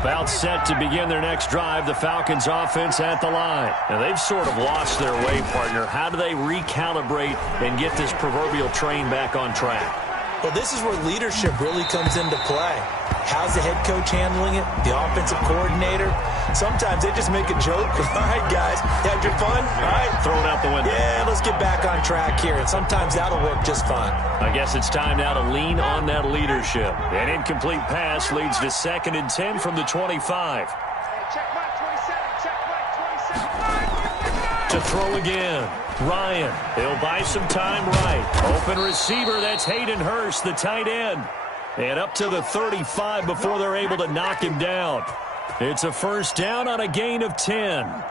About set to begin their next drive, the Falcons offense at the line. Now, they've sort of lost their way, partner. How do they recalibrate and get this proverbial train back on track? Well, this is where leadership really comes into play. How's the head coach handling it? The offensive coordinator? Sometimes they just make a joke. All right, guys, you had your fun? All right. Throw it out the window. Yeah, let's get back on track here. And sometimes that'll work just fine. I guess it's time now to lean on that leadership. An incomplete pass leads to 2nd and 10 from the 25. Check mark 27. Check mark 27. To throw again. Ryan, he'll buy some time right. Open receiver, that's Hayden Hurst, the tight end. And up to the 35 before they're able to knock him down. It's a first down on a gain of 10. 59,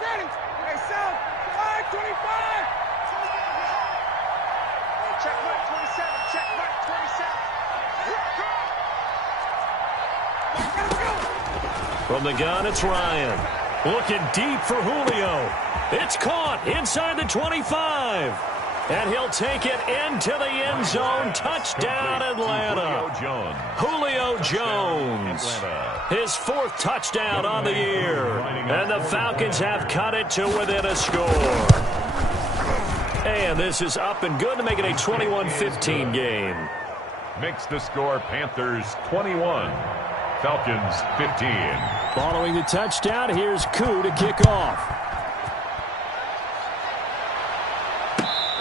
ready. Hey, South, 25. Hey, check mark 27. Check mark 27. From the gun, it's Ryan. Looking deep for Julio. It's caught inside the 25. And he'll take it into the end zone. Touchdown, Atlanta. Julio Jones. His 4th touchdown on the year. And the Falcons have cut it to within a score. And this is up and good to make it a 21-15 game. Makes the score Panthers 21. Falcons 15. Following the touchdown, here's Koo to kick off.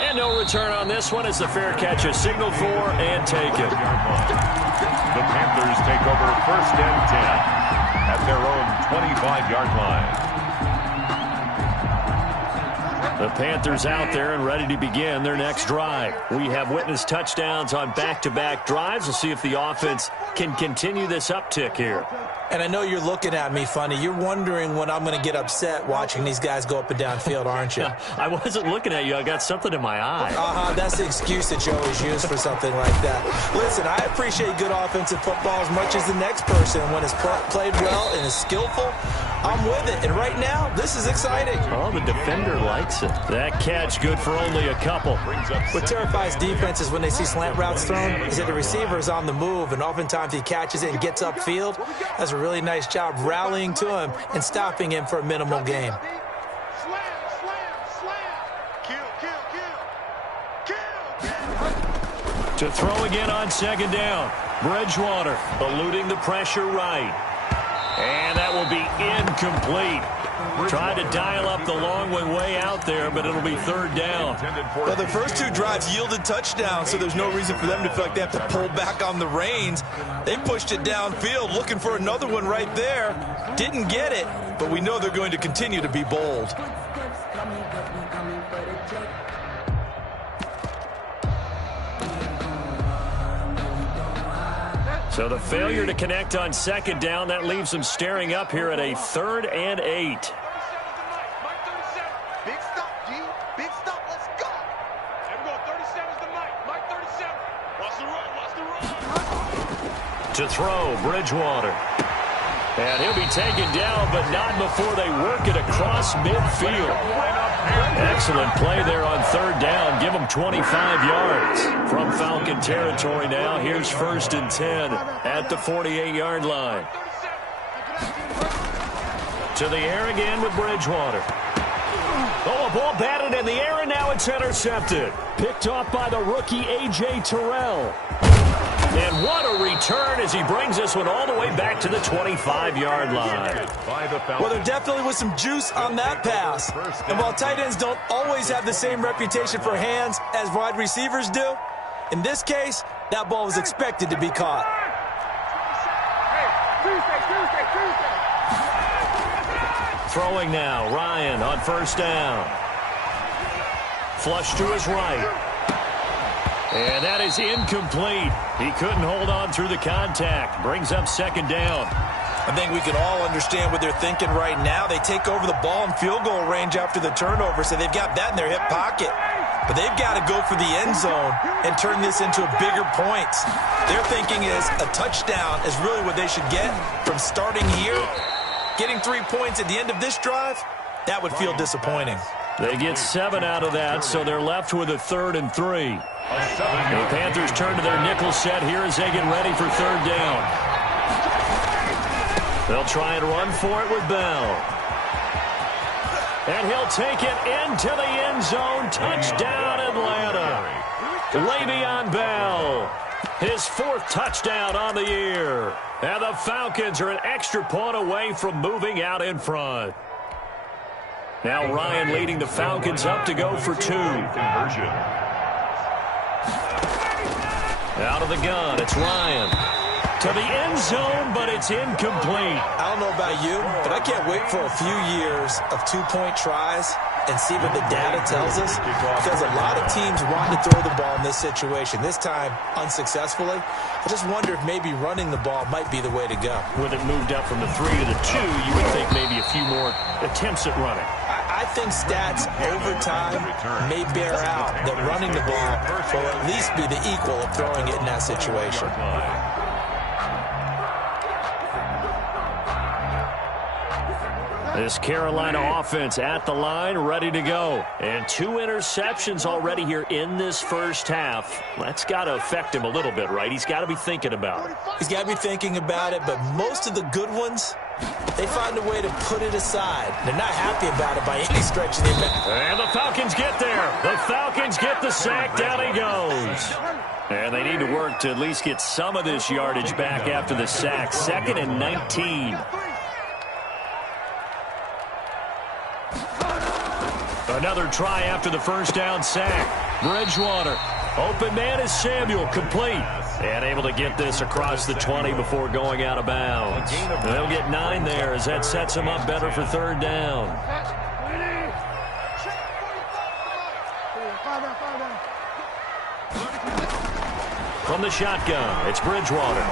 And no return on this one as the fair catch is signaled for and taken. The Panthers take over 1st and 10 at their own 25-yard line. The Panthers out there and ready to begin their next drive. We have witnessed touchdowns on back-to-back drives. We'll see if the offense can continue this uptick here. And I know you're looking at me funny. You're wondering when I'm going to get upset watching these guys go up and down field, aren't you? I wasn't looking at you. I got something in my eye. That's the excuse that you always use for something like that. Listen, I appreciate good offensive football as much as the next person. When it's played well and is skillful, I'm with it. And right now, this is exciting. Oh, the defender likes it. That catch good for only a couple. What terrifies defenses when they see slant routes thrown is that the receiver is on the move, and oftentimes he catches it and gets upfield. That's a really nice job rallying to him and stopping him for a minimal gain. To throw again on 2nd down. Bridgewater eluding the pressure right. And that will be incomplete. Tried to dial up the long one way out there, but it'll be 3rd down. Well, the first 2 drives yielded touchdowns, so there's no reason for them to feel like they have to pull back on the reins. They pushed it downfield, looking for another one right there. Didn't get it, but we know they're going to continue to be bold. So the failure to connect on 2nd down, that leaves them staring up here at a 3rd and 8. Big stop, G. Big stop. Let's go. There we go. 37 is the mic. Mike 37. Watch the run. Watch the run. To throw, Bridgewater. And he'll be taken down, but not before they work it across midfield. Excellent play there on 3rd down. Give them 25 yards. From Falcon territory now, here's 1st and 10 at the 48-yard line. To the air again with Bridgewater. Oh, a ball batted in the air, and now it's intercepted. Picked off by the rookie A.J. Terrell. And what a return as he brings this one all the way back to the 25-yard line. Well, there definitely was some juice on that pass. And while tight ends don't always have the same reputation for hands as wide receivers do, in this case, that ball was expected to be caught. Throwing now, Ryan on 1st down. Flush to his right. And that is incomplete. He couldn't hold on through the contact. Brings up 2nd down. I think we can all understand what they're thinking right now. They take over the ball in field goal range after the turnover, so they've got that in their hip pocket. But they've got to go for the end zone and turn this into bigger points. Their thinking is a touchdown is really what they should get from starting here. Getting 3 points at the end of this drive, that would feel disappointing. They get 7 out of that, so they're left with a 3rd and 3. The Panthers turn to their nickel set here as they get ready for 3rd down. They'll try and run for it with Bell. And he'll take it into the end zone. Touchdown, Atlanta. Le'Veon Bell, his 4th touchdown on the year. And the Falcons are an extra point away from moving out in front. Now Ryan leading the Falcons up to go for 2. Conversion. Out of the gun, it's Ryan. To the end zone, but it's incomplete. I don't know about you, but I can't wait for a few years of 2-point tries and see what the data tells us, because a lot of teams want to throw the ball in this situation. This time, unsuccessfully. I just wonder if maybe running the ball might be the way to go. With it moved up from the 3 to the 2, you would think maybe a few more attempts at running. I think stats over time may bear out that running the ball will at least be the equal of throwing it in that situation. This Carolina offense at the line, ready to go. And 2 interceptions already here in this first half. That's got to affect him a little bit, right? He's got to be thinking about it. He's got to be thinking about it, but most of the good ones, they find a way to put it aside. They're not happy about it by any stretch of the imagination. And the Falcons get there. The Falcons get the sack. Down he goes. And they need to work to at least get some of this yardage back after the sack. 2nd and 19. Another try after the first down sack. Bridgewater. Open man is Samuel. Complete. And able to get this across the 20 before going out of bounds. They'll get 9 there as that sets them up better for 3rd down. From the shotgun, it's Bridgewater.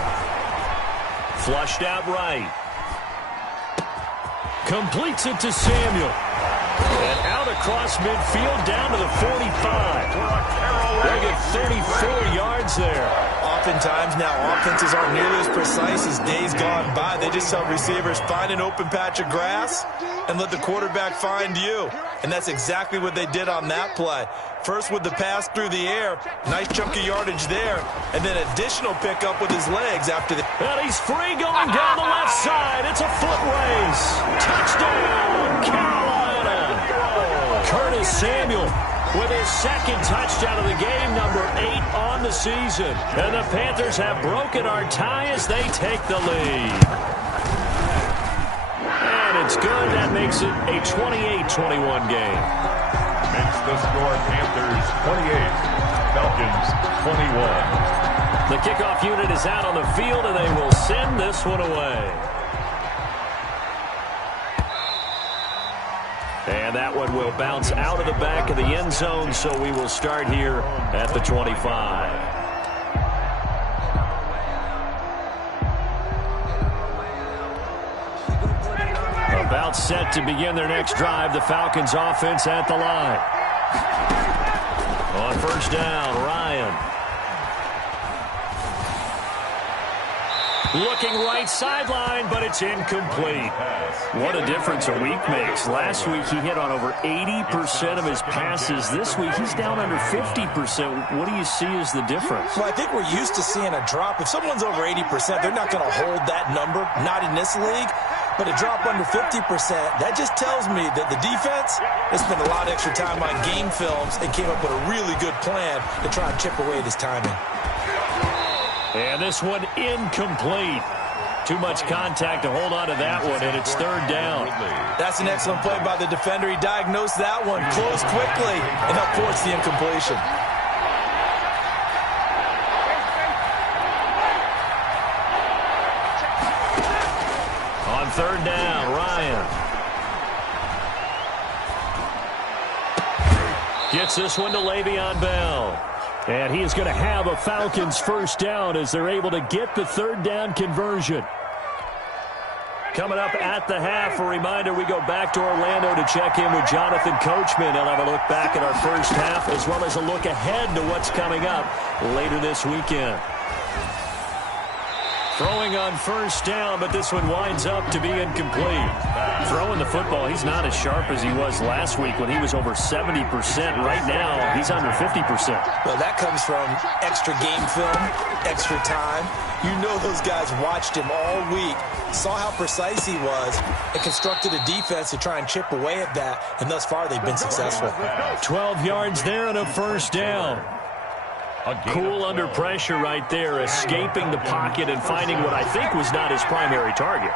Flushed out right. Completes it to Samuel. And out across midfield down to the 45. They get 34 yards there. Oftentimes now offenses aren't nearly as precise as days gone by. They just tell receivers, find an open patch of grass and let the quarterback find you. And that's exactly what they did on that play. First with the pass through the air, nice chunk of yardage there, and then additional pickup with his legs after the... And he's free going down the left side. It's a foot race. Touchdown, Carolina. Curtis Samuel with his 2nd touchdown of the game, number 8 on the season. And the Panthers have broken our tie as they take the lead. And it's good. That makes it a 28-21 game. Makes the score Panthers 28, Falcons 21. The kickoff unit is out on the field, and they will send this one away. And that one will bounce out of the back of the end zone, so we will start here at the 25. About set to begin their next drive, the Falcons offense at the line. On 1st down, Ryan. Looking right sideline, but it's incomplete. What a difference a week makes. Last week he hit on over 80% of his passes. This week he's down under 50%. What do you see as the difference? Well, I think we're used to seeing a drop. If someone's over 80%, they're not going to hold that number, not in this league. But a drop under 50%, that just tells me that the defense has spent a lot of extra time on game films and came up with a really good plan to try and chip away this timing. And this one incomplete. Too much contact to hold on to that one, and it's 3rd down. That's an excellent play by the defender. He diagnosed that one, closed quickly, and helped force the incompletion. On 3rd down, Ryan. Gets this one to Le'Veon Bell. And he is going to have a Falcons 1st down as they're able to get the 3rd down conversion. Coming up at the half, a reminder, we go back to Orlando to check in with Jonathan Coachman. He'll have a look back at our first half as well as a look ahead to what's coming up later this weekend. Throwing on first down, but this one winds up to be incomplete. Throwing the football, he's not as sharp as he was last week when he was over 70%. Right now, he's under 50%. Well, that comes from extra game film, extra time. You know those guys watched him all week, saw how precise he was, and constructed a defense to try and chip away at that, and thus far they've been successful. 12 yards there and a first down. Cool under pressure right there, escaping the pocket and finding what I think was not his primary target.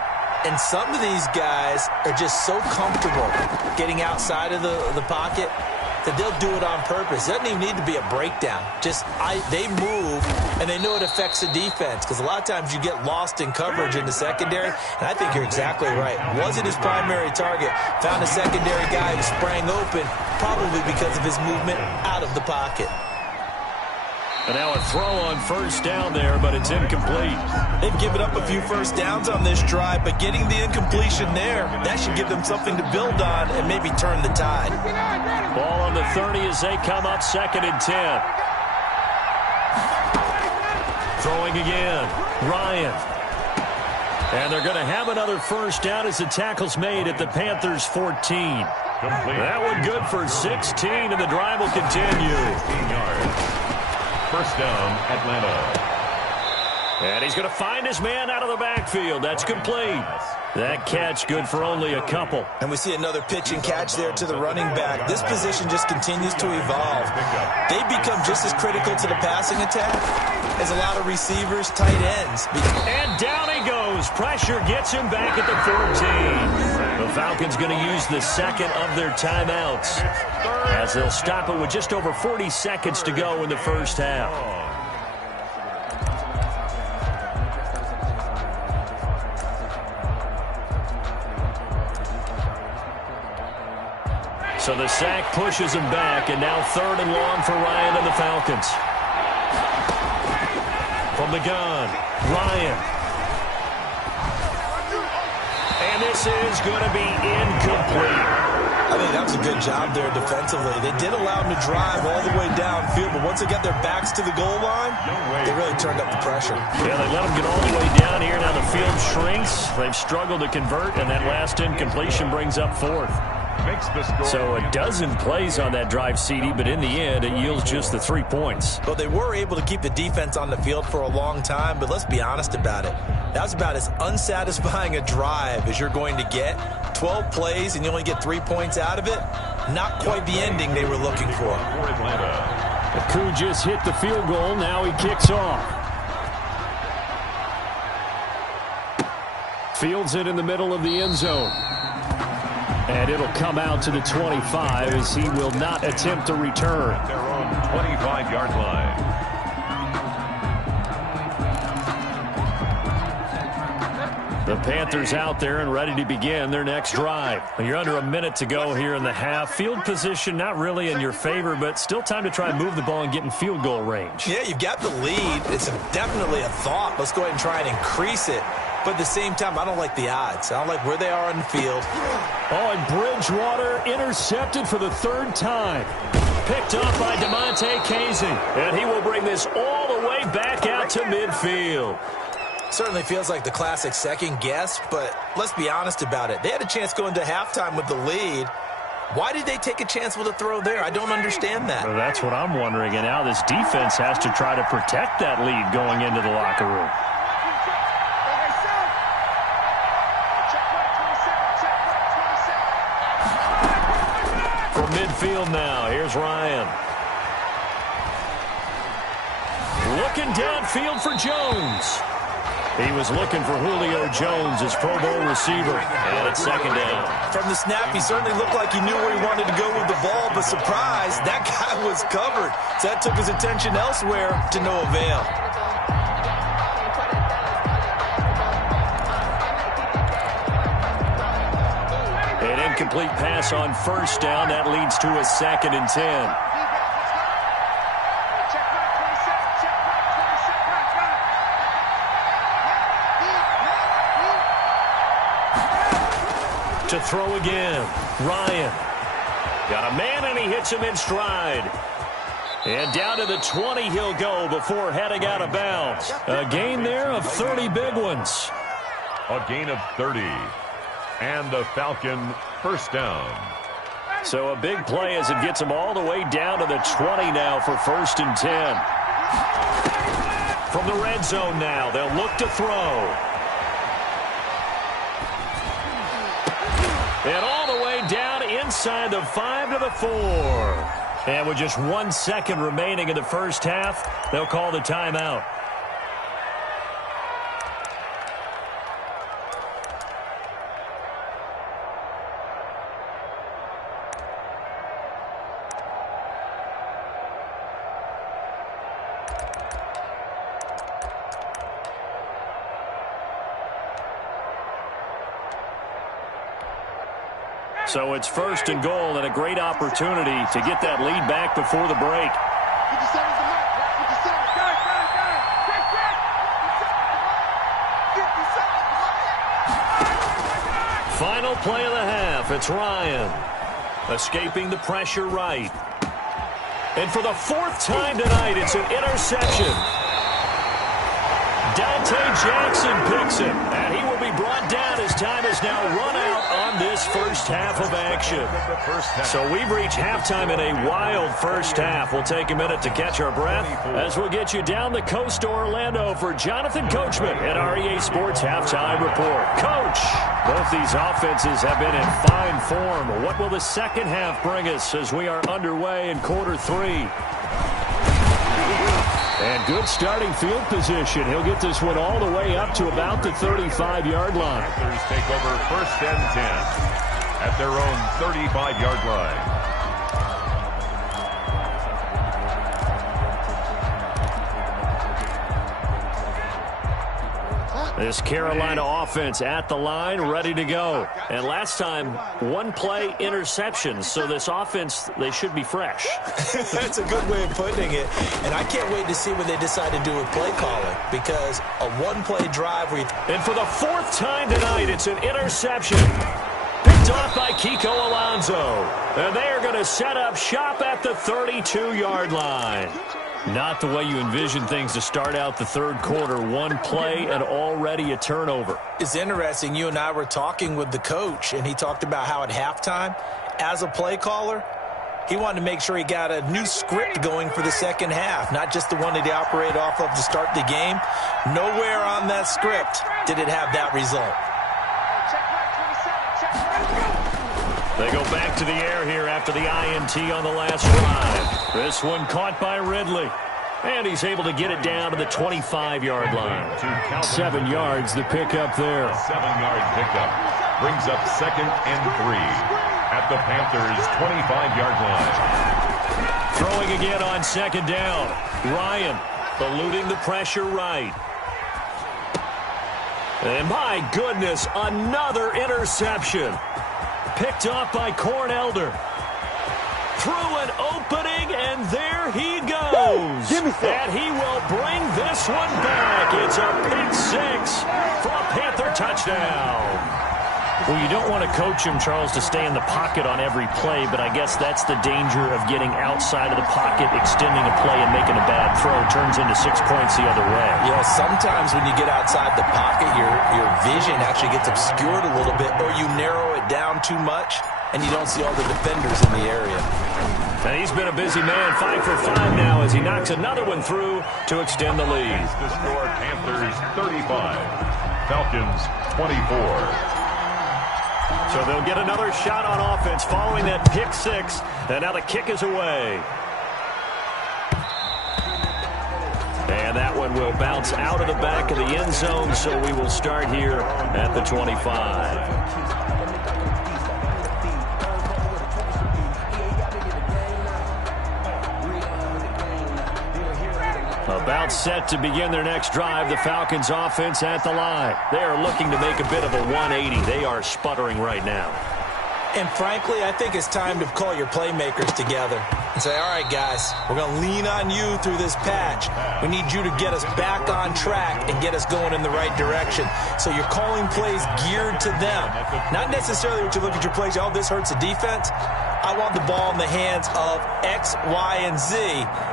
And some of these guys are just so comfortable getting outside of the pocket that they'll do it on purpose. It doesn't even need to be a breakdown. They move, and they know it affects the defense, because a lot of times you get lost in coverage in the secondary, and I think you're exactly right. Wasn't his primary target. Found a secondary guy who sprang open, probably because of his movement out of the pocket. And now a throw on first down there, but it's incomplete. They've given up a few first downs on this drive, but getting the incompletion there, that should give them something to build on and maybe turn the tide. Ball on the 30 as they come up 2nd and 10. Throwing again. Ryan. And they're going to have another first down as the tackle's made at the Panthers' 14. That one good for 16, and the drive will continue. 16 yards. First down, Atlanta. And he's going to find his man out of the backfield. That's complete. That catch good for only a couple. And we see another pitch and catch there to the running back. This position just continues to evolve. They become just as critical to the passing attack as a lot of receivers, tight ends. And down he goes. Pressure gets him back at the 14. The Falcons going to use the second of their timeouts, as they'll stop it with just over 40 seconds to go in the first half. So the sack pushes him back, and now 3rd and long for Ryan and the Falcons. From the gun, Ryan. And this is going to be incomplete. I think that was a good job there defensively. They did allow them to drive all the way downfield, but once they got their backs to the goal line, they really turned up the pressure. Yeah, they let them get all the way down here. Now the field shrinks. They've struggled to convert, and that last incompletion brings up 4th. So a dozen plays on that drive, CD, but in the end, it yields just the 3 points. Well, they were able to keep the defense on the field for a long time, but let's be honest about it. That was about as unsatisfying a drive as you're going to get. 12 plays, and you only get 3 points out of it. Not quite the ending they were looking for. Ku just hit the field goal. Now he kicks off. Fields it in the middle of the end zone. And it'll come out to the 25 as he will not attempt to return. At their own 25-yard line. The Panthers out there and ready to begin their next drive. You're under a minute to go here in the half. Field position not really in your favor, but still time to try and move the ball and get in field goal range. Yeah, you've got the lead. It's definitely a thought. Let's go ahead and try and increase it. But at the same time, I don't like the odds. I don't like where they are on the field. Oh, and Bridgewater intercepted for the 3rd time. Picked up by DeMonte Casey. And he will bring this all the way back out to midfield. Certainly feels like the classic second guess, but let's be honest about it. They had a chance going to halftime with the lead. Why did they take a chance with a throw there? I don't understand that. Well, that's what I'm wondering. And now this defense has to try to protect that lead going into the locker room. From midfield now, here's Ryan. Looking downfield for Jones. He was looking for Julio Jones, his Pro Bowl receiver, and it's 2nd down. From the snap, he certainly looked like he knew where he wanted to go with the ball, but surprise, that guy was covered. So that took his attention elsewhere to no avail. An incomplete pass on first down. That leads to a 2nd and 10. To throw again. Ryan. Got a man, and he hits him in stride. And down to the 20 he'll go before heading out of bounds. A gain there of 30 big ones. A gain of 30. And the Falcon first down. So a big play as it gets them all the way down to the 20 now for 1st and 10. From the red zone now, they'll look to throw. And all the way down inside the 5 to the 4. And with just 1 second remaining in the first half, they'll call the timeout. So it's 1st and goal and a great opportunity to get that lead back before the break. Final play of the half. It's Ryan. Escaping the pressure right. And for the 4th time tonight, it's an interception. Dante Jackson picks it, and he will be brought down as time is now run out on this first half of action. So we've reached halftime in a wild first half. We'll take a minute to catch our breath as we'll get you down the coast to Orlando for Jonathan Coachman at REA Sports Halftime Report. Coach, both these offenses have been in fine form. What will the second half bring us as we are underway in quarter 3? And good starting field position. He'll get this one all the way up to about the 35-yard line. Panthers take over 1st and 10 at their own 35-yard line. This Carolina offense at the line, ready to go. And last time, 1 play interceptions. So this offense, they should be fresh. That's a good way of putting it. And I can't wait to see what they decide to do with play calling, because a 1-play drive where And for the 4th time tonight, it's an interception. Picked off by Kiko Alonso. And they are going to set up shop at the 32-yard line. Not the way you envision things to start out the third quarter. 1 play and already a turnover. It's interesting. You and I were talking with the coach, and he talked about how at halftime, as a play caller, he wanted to make sure he got a new script going for the second half, not just the one that he operated off of to start the game. Nowhere on that script did it have that result. They go back to the air here after the INT on the last drive. This one caught by Ridley. And he's able to get it down to the 25-yard line. 7 yards the pickup there. 7-yard pickup brings up 2nd and 3 at the Panthers' 25-yard line. Throwing again on 2nd down. Ryan eluding the pressure right. And my goodness, another interception. Picked off by Cornelder. Through an opening, and there he goes. And he will bring this one back. It's a pick 6 for a Panther touchdown. Well, you don't want to coach him, Charles, to stay in the pocket on every play, but I guess that's the danger of getting outside of the pocket, extending a play, and making a bad throw. Turns into 6 points the other way. Yeah, sometimes when you get outside the pocket, your vision actually gets obscured a little bit, or you narrow it down too much, and you don't see all the defenders in the area. And he's been a busy man, 5 for 5 now as he knocks another one through to extend the lead. The score, Panthers 35, Falcons 24. So they'll get another shot on offense following that pick 6, and now the kick is away. And that one will bounce out of the back of the end zone, so we will start here at the 25. About set to begin their next drive, the Falcons offense at the line. They are looking to make a bit of a 180. They are sputtering right now. And frankly, I think it's time to call your playmakers together. and say, all right, guys, we're going to lean on you through this patch. We need you to get us back on track and get us going in the right direction. So you're calling plays geared to them. Not necessarily what you look at your plays, oh, this hurts the defense. I want the ball in the hands of X, Y, and Z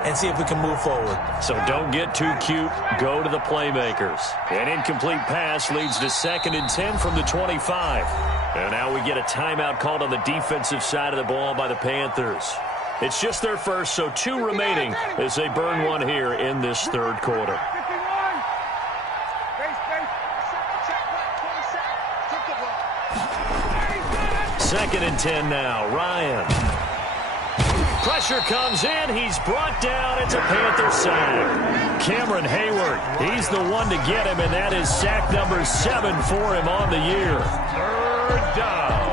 and see if we can move forward. So don't get too cute. Go to the playmakers. An incomplete pass leads to 2nd and 10 from the 25. And now we get a timeout called on the defensive side of the ball by the Panthers. It's just their first, so 2 remaining as they burn one here in this third quarter. Second and 10 now. Ryan. Pressure comes in. He's brought down. It's a Panther sack. Cameron Hayward, he's the one to get him, and that is sack number 7 for him on the year. Third down.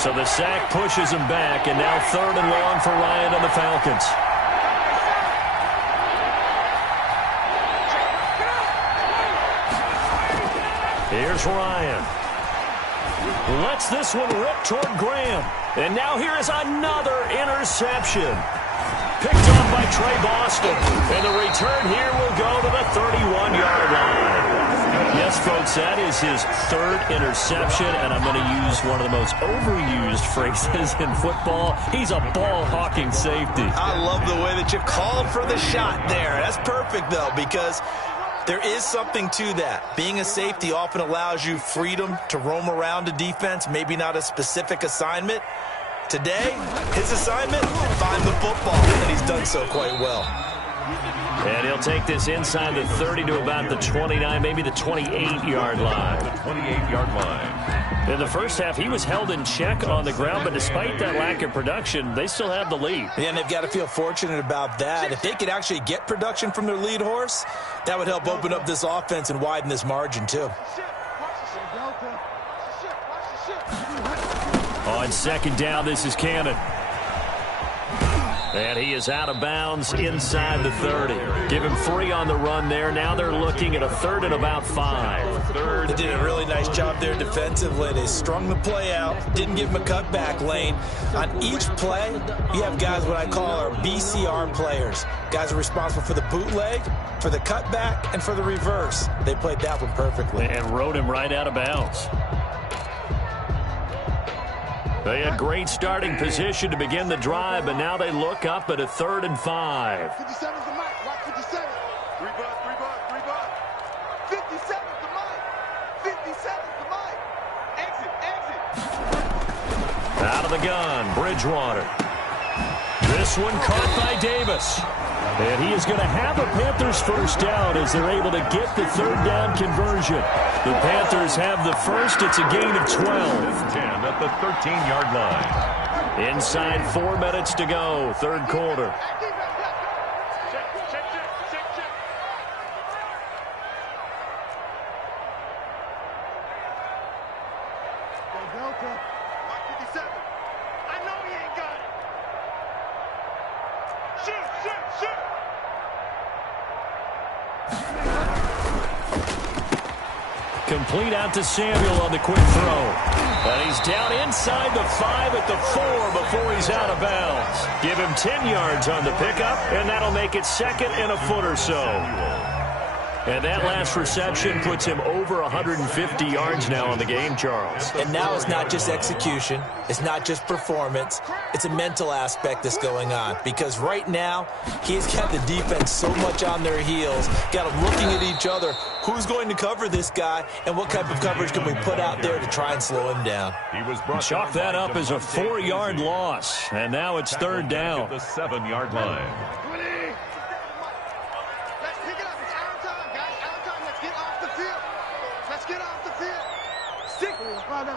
So the sack pushes him back, and now 3rd and long for Ryan on the Falcons. Here's Ryan. Lets this one rip toward Graham. And now here is another interception. Picked off by Trey Boston. And the return here will go to the 31-yard line. Yes, folks, that is his 3rd interception, and I'm going to use one of the most overused phrases in football. He's a ball-hawking safety. I love the way that you called for the shot there. That's perfect, though, because there is something to that. Being a safety often allows you freedom to roam around a defense, maybe not a specific assignment. Today, his assignment, find the football, and he's done so quite well. And he'll take this inside the 30 to about the 29, maybe the 28-yard line. The 28-yard line. In the first half, he was held in check on the ground, but despite that lack of production, they still have the lead. Yeah, and they've got to feel fortunate about that. If they could actually get production from their lead horse, that would help open up this offense and widen this margin, too. On 2nd down, this is Cannon. And he is out of bounds inside the 30. Give him 3 on the run there. Now they're looking at a 3rd and about 5. They did a really nice job there defensively. They strung the play out, didn't give him a cutback lane. On each play, you have guys what I call our BCR players. Guys are responsible for the bootleg, for the cutback, and for the reverse. They played that one perfectly. And rode him right out of bounds. They had great starting position to begin the drive, but now they look up at a 3rd and 5. 57's the mic. Watch 57. 3 bud. 57's the mic. 57's the mic. Exit. Out of the gun, Bridgewater. This one caught by Davis. And he is going to have a Panthers first down as they're able to get the 3rd down conversion. The Panthers have the first. It's a gain of 12. 10 at the 13-yard line. Inside 4 minutes to go, 3rd quarter. Complete out to Samuel on the quick throw. And he's down inside the 5 at the 4 before he's out of bounds. Give him 10 yards on the pickup, and that'll make it 2nd and a foot or so. And that last reception puts him over 150 yards now on the game, Charles. And now it's not just execution. It's not just performance. It's a mental aspect that's going on. Because right now, he's got the defense so much on their heels, got them looking at each other. Who's going to cover this guy, and what type of coverage can we put out there to try and slow him down? Chalk that up as a 4-yard loss. And now it's 3rd down. The 7-yard line.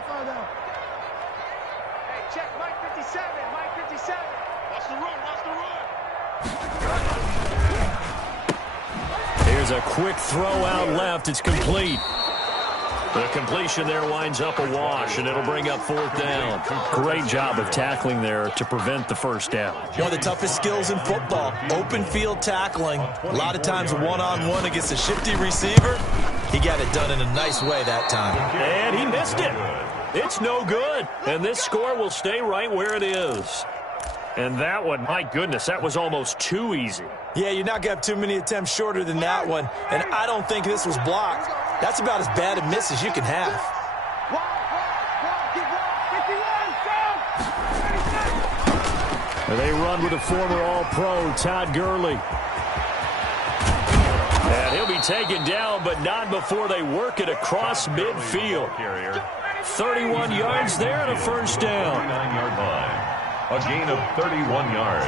Far down. Hey, check Mike 57. Mike 57. Watch the run. Here's a quick throw out left. It's complete. The completion there winds up a wash, and it'll bring up 4th down. Great job of tackling there to prevent the first down. One of the toughest skills in football, open field tackling. A lot of times one-on-one against a shifty receiver. He got it done in a nice way that time. And he missed it. It's no good, and this score will stay right where it is. And that one, my goodness, that was almost too easy. Yeah, you're not going to have too many attempts shorter than that one, and I don't think this was blocked. That's about as bad a miss as you can have. And they run with a former All-Pro, Todd Gurley. And he'll be taken down, but not before they work it across midfield. 31 yards there and a first down. 39-yard line. A gain of 31 yards.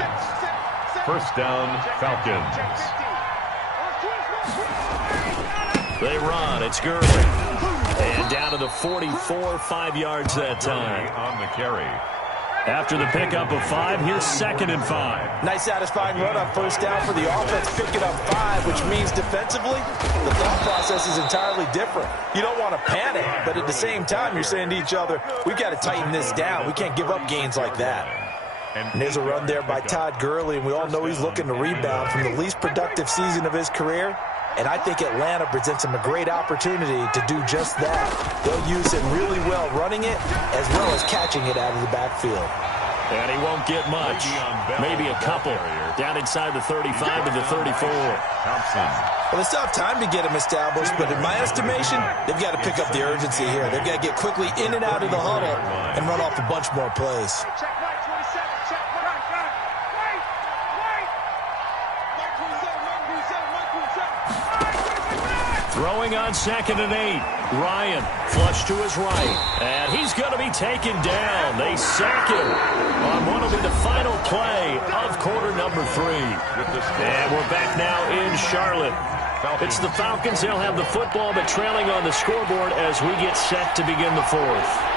First down, Falcons. They run. It's Gurley. And down to the 44, 5 yards that time. On the carry. After the pickup of 5, here's 2nd and 5. Nice satisfying run on first down for the offense, picking up 5, which means defensively, the thought process is entirely different. You don't want to panic, but at the same time, you're saying to each other, we've got to tighten this down. We can't give up gains like that. And there's a run there by Todd Gurley, and we all know he's looking to rebound from the least productive season of his career. And I think Atlanta presents him a great opportunity to do just that. They'll use him really well running it as well as catching it out of the backfield. And he won't get much. Maybe a couple. Down inside the 35 to the 34. Thompson. Well, they still have time to get him established, but in my estimation, they've got to pick up the urgency here. They've got to get quickly in and out of the huddle and run off a bunch more plays. Throwing on 2nd and 8. Ryan flush to his right. And he's going to be taken down. They sack him on what will be the final play of quarter number 3. And we're back now in Charlotte. It's the Falcons. They'll have the football, but trailing on the scoreboard as we get set to begin the 4th.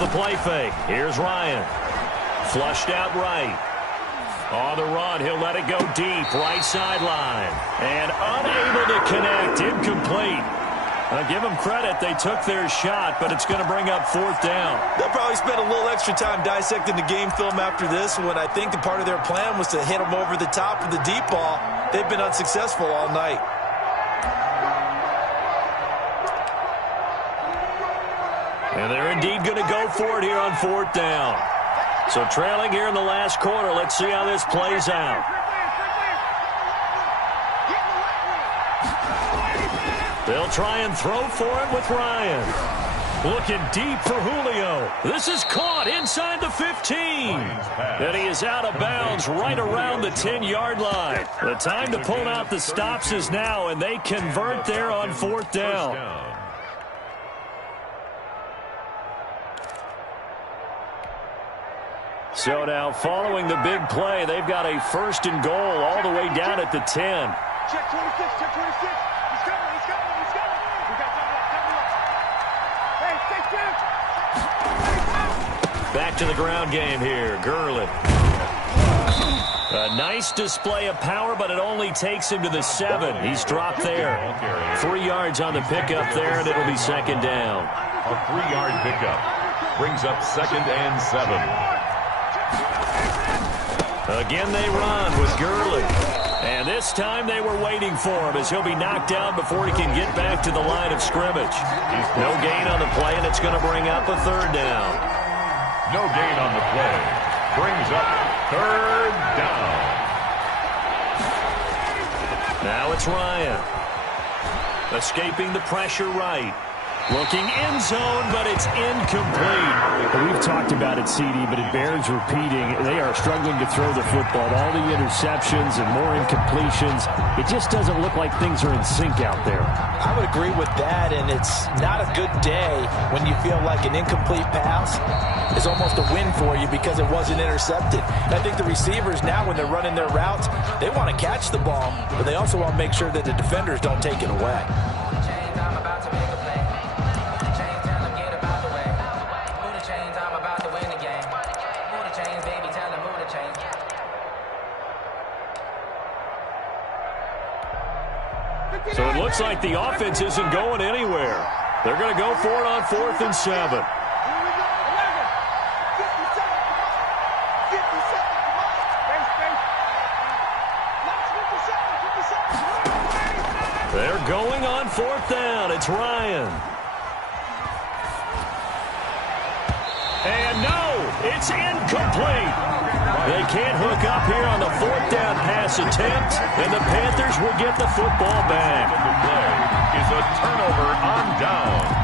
The play fake. Here's Ryan. Flushed out right. On the run, he'll let it go deep. Right sideline. And unable to connect. Incomplete. I'll give them credit. They took their shot, but it's going to bring up 4th down. They'll probably spend a little extra time dissecting the game film after this one. I think the part of their plan was to hit them over the top of the deep ball. They've been unsuccessful all night. And they're indeed going to go for it here on 4th down. So trailing here in the last quarter. Let's see how this plays out. They'll try and throw for it with Ryan. Looking deep for Julio. This is caught inside the 15. And he is out of bounds right around the 10-yard line. The time to pull out the stops is now, and they convert there on 4th down. So now, following the big play, they've got a 1st and goal all the way down at the 10. Check 26, check 26. He's coming, he's coming, he's coming. We got double up. Hey, stay still. Back to the ground game here. Gurley. A nice display of power, but it only takes him to the 7. He's dropped there. 3 yards on the pickup there, and it'll be 2nd down. A 3-yard pickup brings up 2nd and 7. Again, they run with Gurley. And this time they were waiting for him as he'll be knocked down before he can get back to the line of scrimmage. No gain on the play, and it's going to bring up a 3rd down. No gain on the play. Brings up 3rd down. Now it's Ryan. Escaping the pressure right. Looking end zone, but it's incomplete. We've talked about it, CD, but it bears repeating. They are struggling to throw the football. All the interceptions and more incompletions. It just doesn't look like things are in sync out there. I would agree with that, and it's not a good day when you feel like an incomplete pass is almost a win for you because it wasn't intercepted. And I think the receivers now, when they're running their routes, they want to catch the ball, but they also want to make sure that the defenders don't take it away. So it looks like the offense isn't going anywhere. They're going to go for it on 4th and 7. Going on 4th down, it's Ryan. And no, it's incomplete. They can't hook up here on the 4th down pass attempt, and the Panthers will get the football back. The play is a turnover on downs.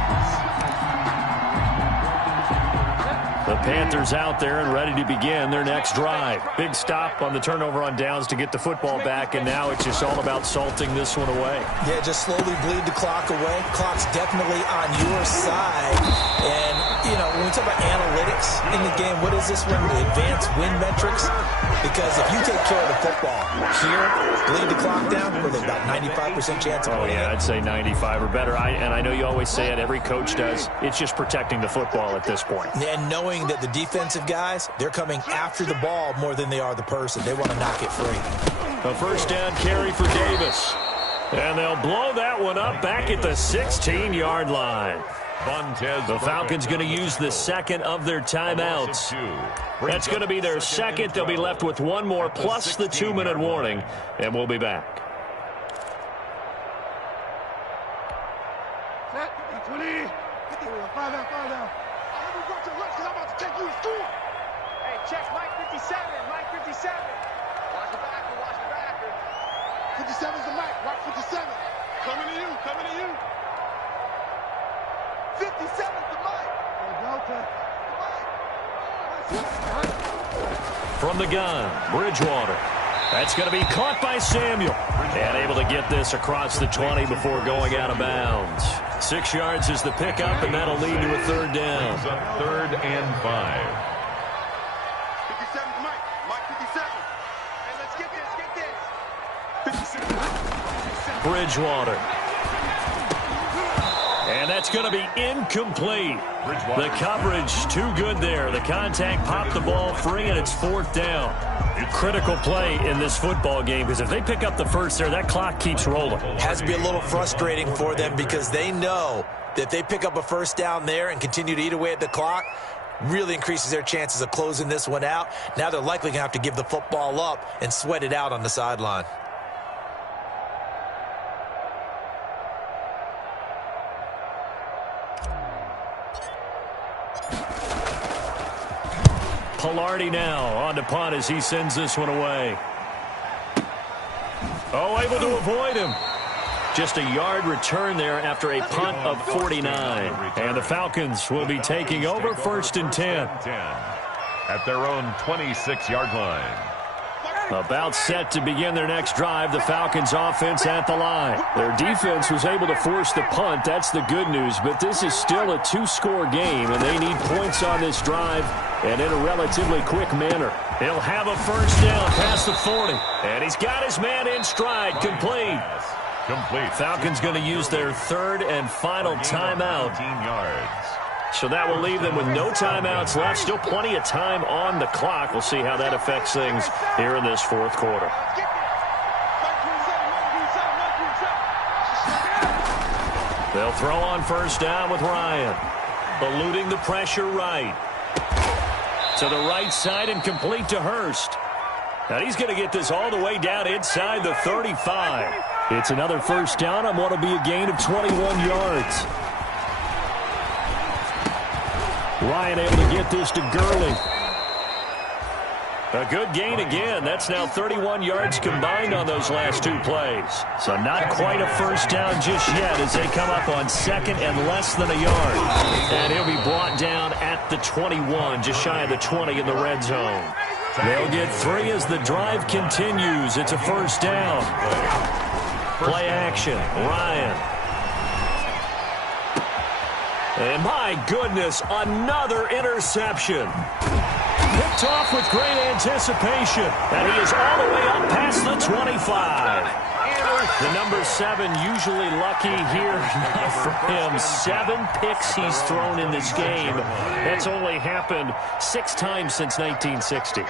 The Panthers out there and ready to begin their next drive. Big stop on the turnover on downs to get the football back, and now it's just all about salting this one away. Yeah, just slowly bleed the clock away. Clock's definitely on your side. And, you know, when we talk about analytics in the game, what is this one? The advanced win metrics? Because if you take care of the football here, bleed the clock down, with about 95% chance of winning. Oh, yeah, I'd say 95 or better. And I know you always say it, every coach does. It's just protecting the football at this point. And knowing that the defensive guys, they're coming after the ball more than they are the person. They want to knock it free. A 1st down carry for Davis. And they'll blow that one up back at the 16-yard line. The Falcons going to use the second of their timeouts. That's going to be their second. They'll be left with one more plus the 2-minute warning, and we'll be back. Set, 20. 5 down. Hey, check Mike 57. Mike 57. Watch the backer. 57's the Mike. Watch 57. Coming to you. 57's the Mike. From the gun, Bridgewater. That's going to be caught by Samuel. And able to get this across the 20 before going out of bounds. 6 yards is the pickup, and that'll lead to a 3rd down. 3rd and 5. 57's the Mike. Mike 57. Hey, let's get this. 57. Bridgewater. And that's going to be incomplete. The coverage too good there. The contact popped the ball free, and it's 4th down. Critical play in this football game, because if they pick up the first there, that clock keeps rolling. Has to be a little frustrating for them because they know that if they pick up a 1st down there and continue to eat away at the clock, really increases their chances of closing this one out. Now they're likely going to have to give the football up and sweat it out on the sideline. Pilardi now on to punt as he sends this one away. Oh, able to avoid him. Just a yard return there after a punt of 49. And the Falcons will be taking over 1st and 10. At their own 26-yard line. About set to begin their next drive, the Falcons offense at the line. Their defense was able to force the punt. That's the good news. But this is still a 2-score game, and they need points on this drive and in a relatively quick manner. He'll have a 1st down past the 40. And he's got his man in stride. Complete. Falcons going to use their 3rd and final timeout. 19 yards. So that will leave them with no timeouts left. Still plenty of time on the clock. We'll see how that affects things here in this 4th quarter. They'll throw on 1st down with Ryan. Eluding the pressure right. To the right side and complete to Hurst. Now he's going to get this all the way down inside the 35. It's another 1st down on what will be a gain of 21 yards. Ryan able to get this to Gurley. A good gain again. That's now 31 yards combined on those last 2 plays. So not quite a 1st down just yet as they come up on 2nd and less than a yard. And he'll be brought down at the 21, just shy of the 20 in the red zone. They'll get 3 as the drive continues. It's a 1st down. Play action. Ryan. And my goodness, another interception. Picked off with great anticipation. And he is all the way up past the 25. The number 7 usually lucky here. Not for him. 7 picks he's thrown in this game. That's only happened 6 times since 1960.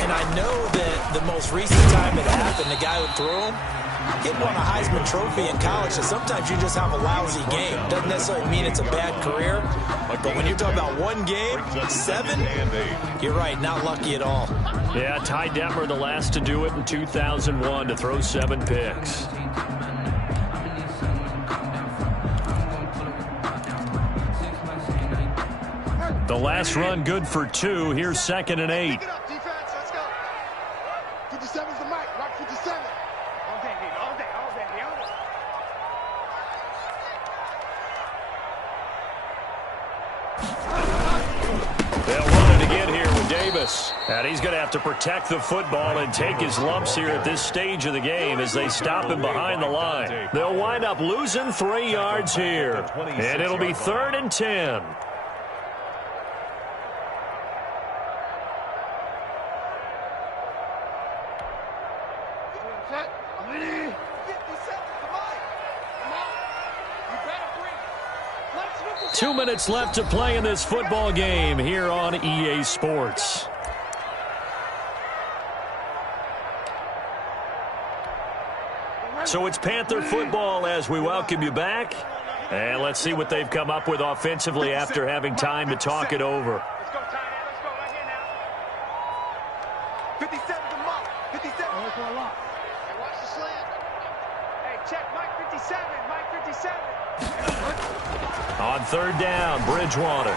And I know that the most recent time it happened, the guy who threw him, he won a Heisman Trophy in college, so sometimes you just have a lousy game. Doesn't necessarily mean it's a bad career, but when you're talking about one game, 7, you're right, not lucky at all. Yeah, Ty Detmer, the last to do it in 2001, to throw 7 picks. The last run good for 2. Here's 2nd and 8. Pick it up, defense. Let's go. 57's the mic. Rock 57. All day, baby. All day, all day, all day. They'll run it again here with Davis. And he's going to have to protect the football and take his lumps here at this stage of the game as they stop him behind the line. They'll wind up losing 3 yards here. And it'll be 3rd and 10. Set. I'm ready. 57, come on. Come on. You better bring. Let's 2 minutes left to play in this football game here on EA Sports. So it's Panther football as we welcome you back. And let's see what they've come up with offensively after having time to talk it over. Let's go, tight end. Let's go right here now. 57's the mark. 57. Let's go a lot. Hey, watch the slant. Hey, check Mike 57. Mike 57. On 3rd down, Bridgewater.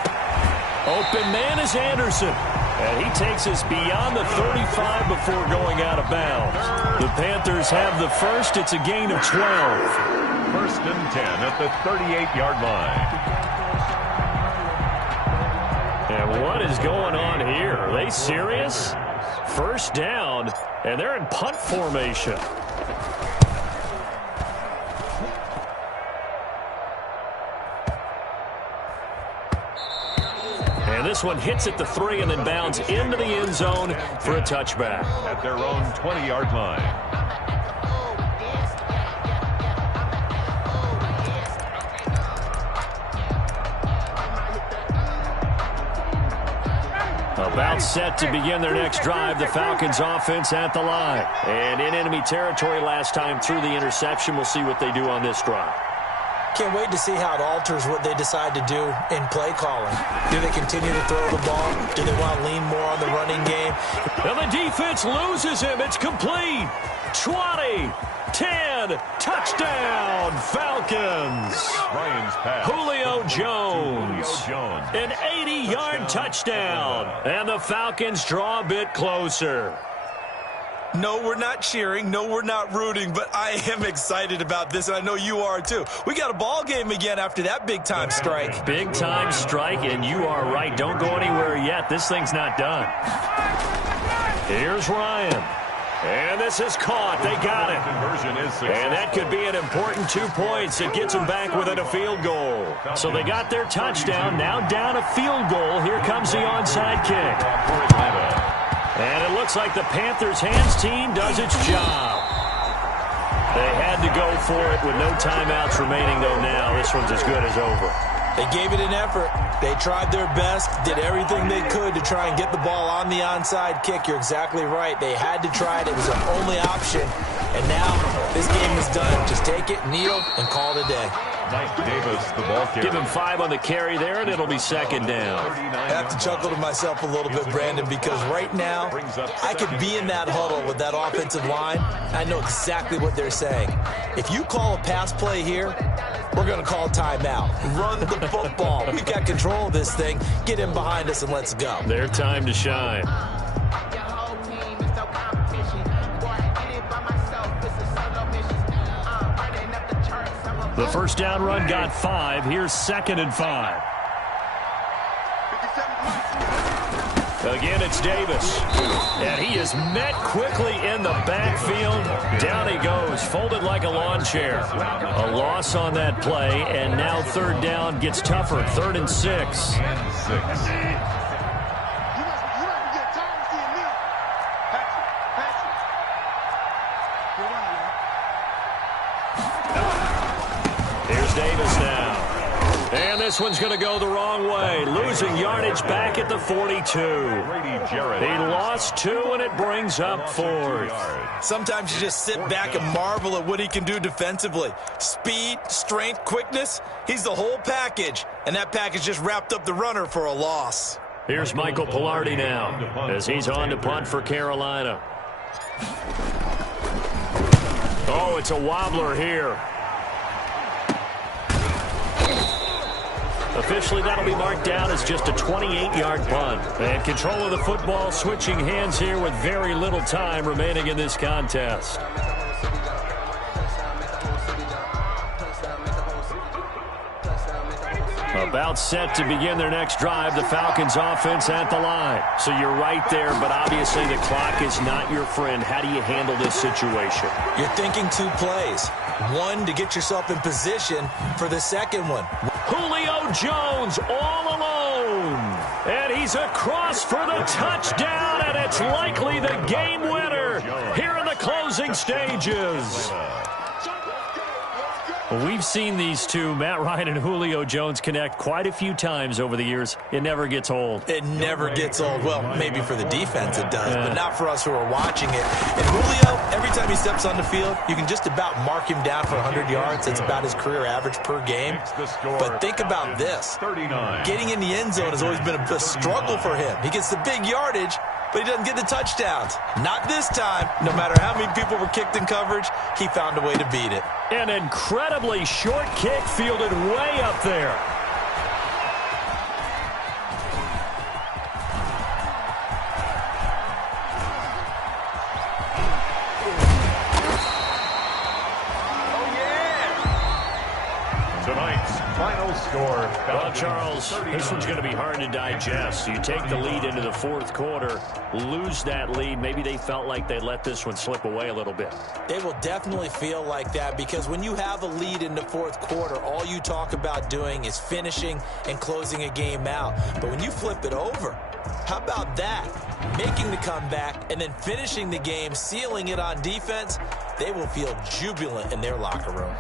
Open man is Anderson. And he takes us beyond the 35 before going out of bounds. The Panthers have the first. It's a gain of 12. 1st and 10 at the 38-yard line. And what is going on here? Are they serious? 1st down, and they're in punt formation. And this one hits at the 3 and then bounds into the end zone for a touchback. At their own 20-yard line. About set to begin their next drive, the Falcons offense at the line. And in enemy territory last time through the interception. We'll see what they do on this drive. Can't wait to see how it alters what they decide to do in play calling. Do they continue to throw the ball? Do they want to lean more on the running game? And the defense loses him. It's complete. 20, 10, touchdown, Falcons. Ryan's pass. Julio Jones. An 80-yard touchdown. And the Falcons draw a bit closer. No, we're not cheering. No, we're not rooting, but I am excited about this, and I know you are too. We got a ball game again after that big-time strike. Big-time strike, and you are right. Don't go anywhere yet. This thing's not done. Here's Ryan. And this is caught. They got it. And that could be an important 2 points. It gets them back within a field goal. So they got their touchdown. Now down a field goal. Here comes the onside kick. And it looks like the Panthers' hands team does its job. They had to go for it with no timeouts remaining, though, now. This one's as good as over. They gave it an effort. They tried their best, did everything they could to try and get the ball on the onside kick. You're exactly right. They had to try it. It was their only option. And now this game is done. Just take it, kneel, and call it a day. Mike Davis, the ball carrier. Give him 5 on the carry there, and it'll be 2nd down. I have to chuckle to myself a little bit, Brandon, because right now I could be in that huddle with that offensive line. I know exactly what they're saying. If you call a pass play here, we're going to call timeout. Run the football. We've got control of this thing. Get in behind us and let's go. Their time to shine. The 1st down run got 5. Here's 2nd and 5. Again, it's Davis. And he is met quickly in the backfield. Down he goes, folded like a lawn chair. A loss on that play, and now 3rd down gets tougher. 3rd and 6. Here's Davis now. And this one's going to go the wrong way. Losing yardage back at the 42. He lost 2, and it brings up 4th. Sometimes you just sit back and marvel at what he can do defensively. Speed, strength, quickness. He's the whole package. And that package just wrapped up the runner for a loss. Here's Michael Pilardi now as he's on to punt for Carolina. Oh, it's a wobbler here. Officially, that'll be marked down as just a 28-yard punt. And control of the football switching hands here with very little time remaining in this contest. About set to begin their next drive, the Falcons offense at the line. So you're right there, but obviously the clock is not your friend. How do you handle this situation? You're thinking 2 plays. One, to get yourself in position for the second one. Julio Jones all alone. And he's across for the touchdown, and it's likely the game winner here in the closing stages. Well, we've seen these two, Matt Ryan and Julio Jones, connect quite a few times over the years. It never gets old. It never gets old. Well, maybe for the defense it does, but not for us who are watching it. And Julio, every time he steps on the field, you can just about mark him down for 100 yards. That's about his career average per game. But think about this. Getting in the end zone has always been a struggle for him. He gets the big yardage, but he doesn't get the touchdowns. Not this time. No matter how many people were kicked in coverage, he found a way to beat it. An incredibly short kick fielded way up there. Tonight's final score. Well, Charles, this one's going to be hard to digest. You take the lead into the fourth quarter, lose that lead. Maybe they felt like they let this one slip away a little bit. They will definitely feel like that because when you have a lead in the fourth quarter, all you talk about doing is finishing and closing a game out. But when you flip it over, how about that? Making the comeback and then finishing the game, sealing it on defense, they will feel jubilant in their locker room.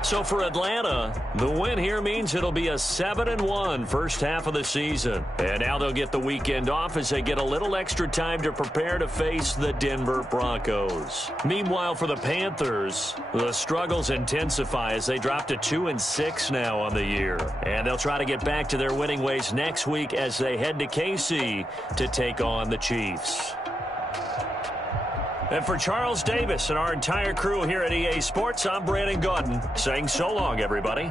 So for Atlanta, the win here means it'll be a 7-1 first half of the season. And now they'll get the weekend off as they get a little extra time to prepare to face the Denver Broncos. Meanwhile, for the Panthers, the struggles intensify as they drop to 2-6 now on the year. And they'll try to get back to their winning ways next week as they head to KC to take on the Chiefs. And for Charles Davis and our entire crew here at EA Sports, I'm Brandon Gaudin saying so long, everybody.